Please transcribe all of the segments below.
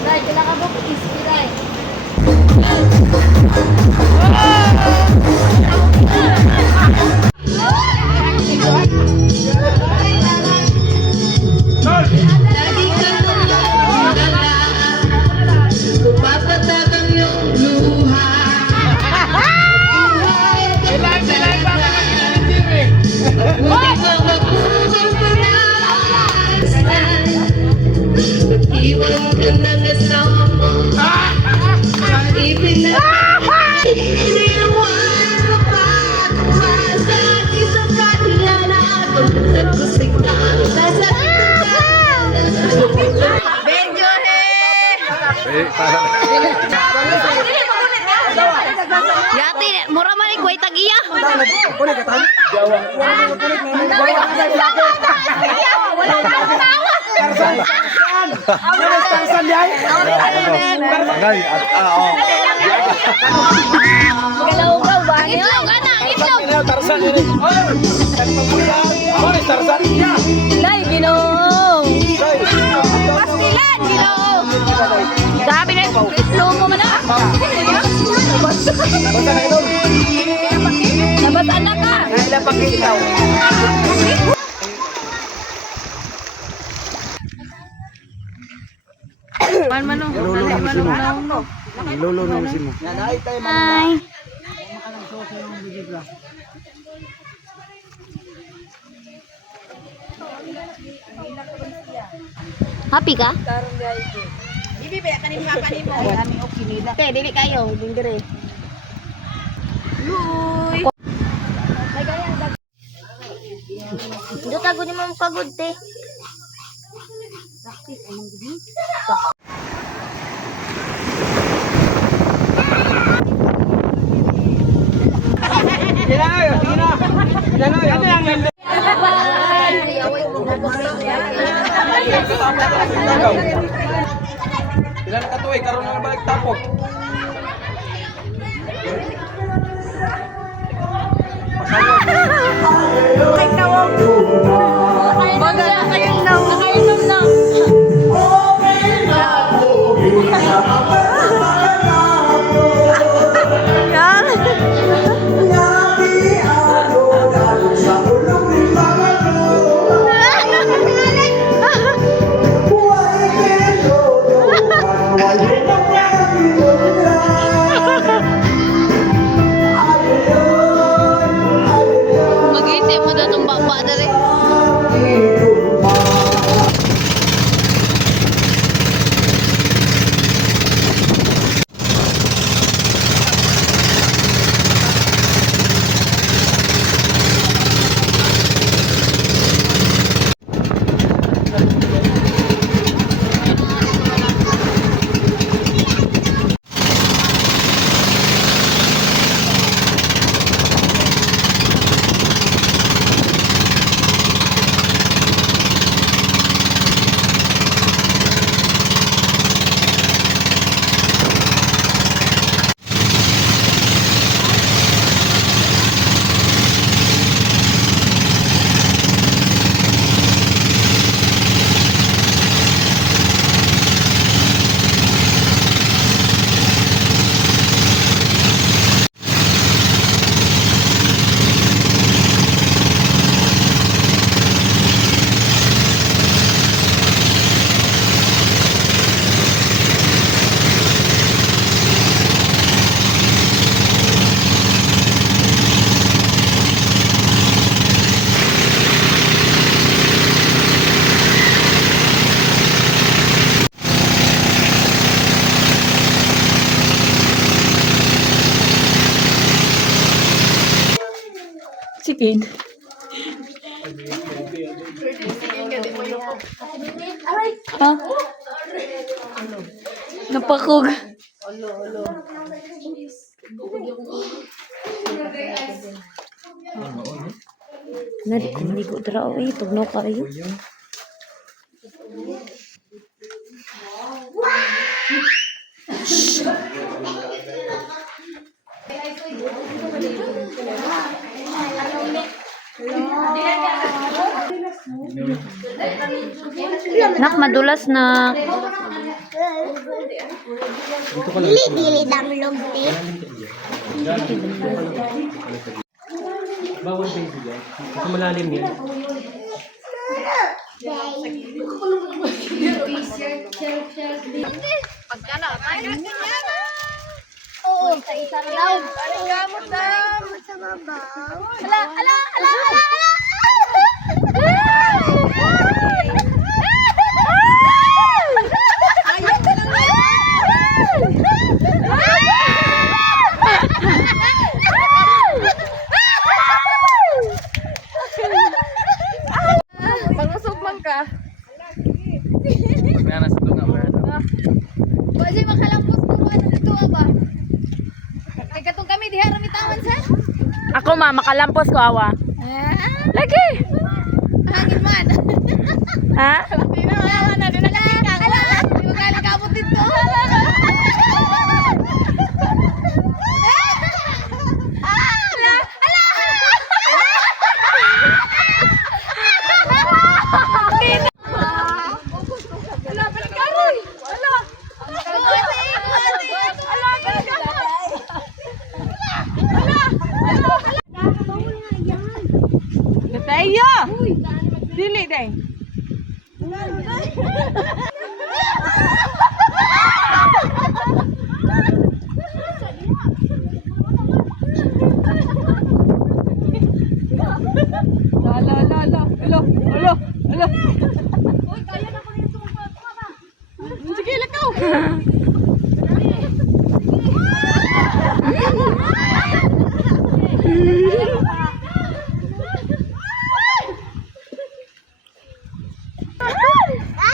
Dai, kailangan ka mo ispiray. Iwan ka na kasama mo. Iniwan mo pa ako sa isang kanila na nagkusikang Yati, mura man ikaw tagiya. Kulit ka tan? Jawa. Wala na ako tawa. Tarsan yay. Galaw ka ba? Itlog, ana, itlog. Tarsan ini. Oh, Tarsan. Dai, Ginoo. Pastilan, Ginoo. Sabi na, itlog mo man na. Labas anak ka. Ilang pakitaw. Man. Lolo no simo. Hi. Happy ka? Bibi ba kanin papa nimo? Kami okay nila. Te, dili kayo, dingdire. Luy. Dito tago ni mo pagod te. Ilan ka tuwi karon na balik tapok. Baga kayong nakainom na. Mag-isip mo daw itong baba na rin. Chicken. Ha? Napakog. Nadi ko maligo dara o tugnaw ka ayo. Nak madulas na. Dili damlog di. Bawal baby dyan. Kasi malalim yan. Oo, sa isa daw. Gamot daw. Sa babaw. Ala, ala, ala, ala, Mangusog man ka. Pag nanas ito nga ba? Kasi makalampos ko ano dito ba? Kay katong kami diha ramitawan sa. Ako ma, makalampos ko awa. Lagi. Hangin man. Ha? Ala, na din na. Ala, di mo kaya nagabot dito. Ala, ala. Ala, balikaron. Ala. Nataya. Dili day. Alo. Sige, lakaw.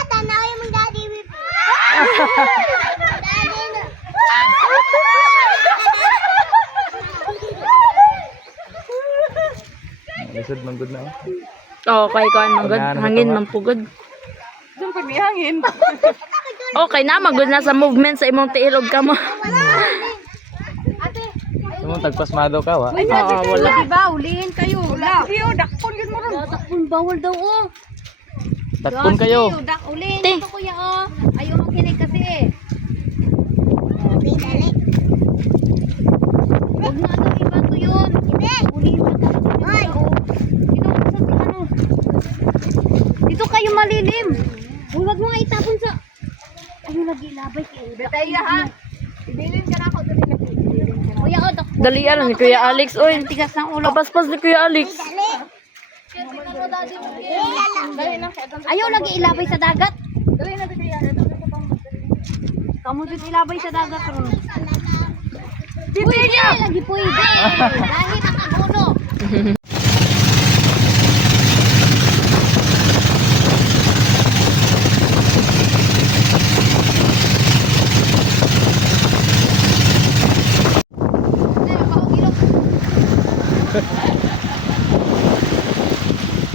Tanaw yung daddy with. Daddy na. Lisod man good na. Oh, kay kuan manggod. Hangin man pugod. Diyan pag may hangin. Okay na, magod na sa movement sa imong tiilog ka mo. Sumong tagpasmado ka wa. Oo, wala. Diba, ulihin kayo. Wala. Iyo, dakpon yun mo ron. Takpon bawal daw oh. Takpon kayo. Ulihin Te. ito kuya oh. Ayaw makinig kasi eh. Huwag na ano iba to yun. Ulihin mo ito. Dito sa ano. Dito kayo malilim. Huwag mo nga itapon sa. Ayaw lagi ilabay kayo. Nataya ha. Ibilin ka na ako. Kuya oh. Dalian ni Kuya Alex oy. Tigas ng ulo. Kapaspas ni Kuya Alex. Ayaw lagi ilabay sa dagat. Dali na kaya. Kamu dito ilabay sa dagat ron. Pwede. Lagi pwede. Lahit ang agulo.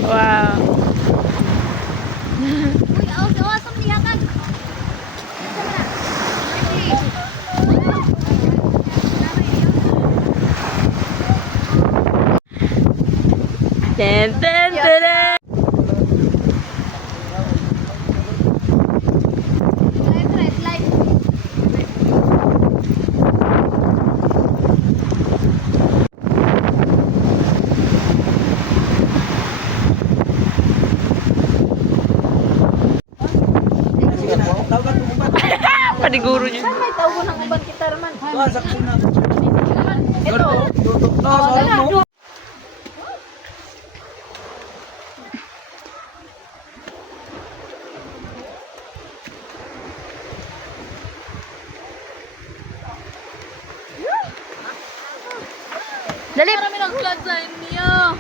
Wow. Uy, awas ang lihakan. Ten ten ten. Live. Padiguro niyo. May tawgo ng uban kita raman. No. Dali. Marami ng flatline niya.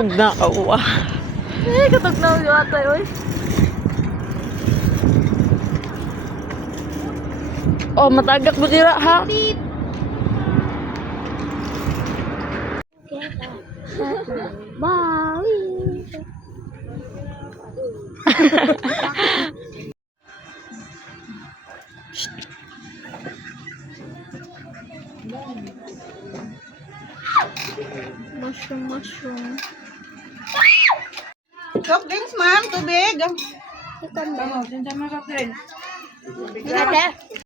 Tugna ka uwa. Katugnaw yung atay oy. Oh, matagak mo dira ha. Bye. Mushroom. Soft drinks, ma'am. Tubig. Ikaw Ano, sinsan mo soft drinks? Ate.